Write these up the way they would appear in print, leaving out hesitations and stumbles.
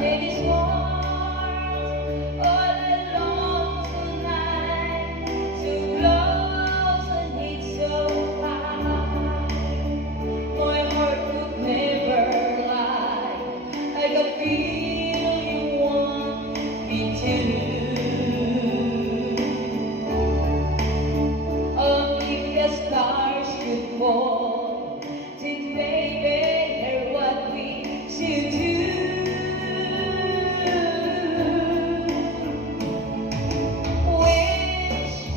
baby's heart all alone tonight, too close and it's so high. My heart could never lie. I can feel you want me to. Only the stars could fall to baby hear what we should do. Wish,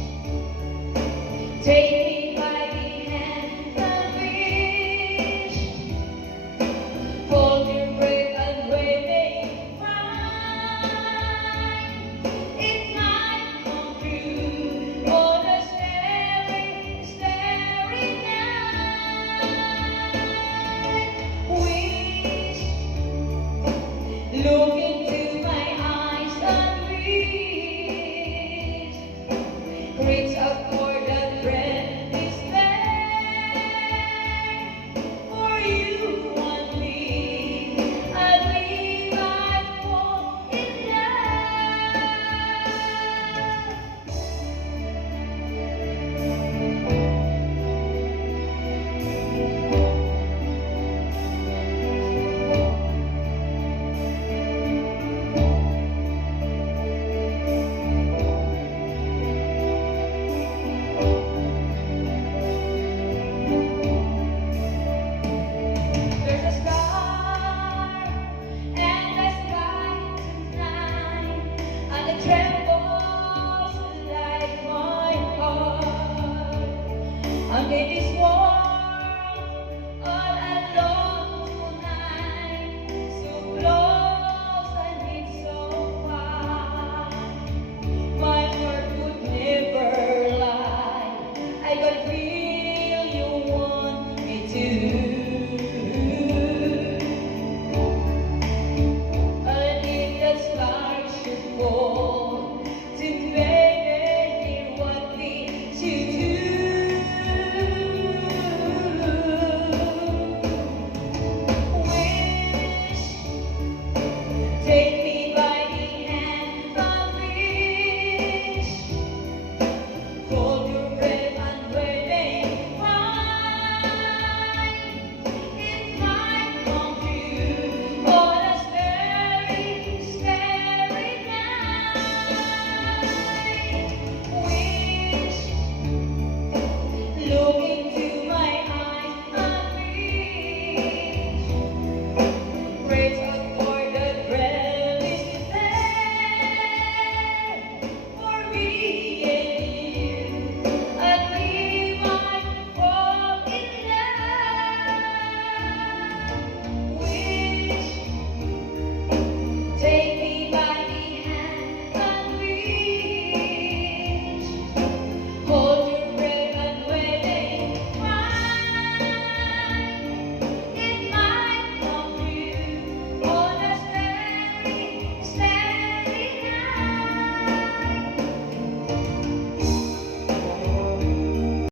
take me by the hand and wish, hold your breath and wave it right. It might come true on a starry, starry night. Wish, look into my eyes and wish, reach out for that friend is there for you and me. And we might fall in There's a star and the sky tonight, and the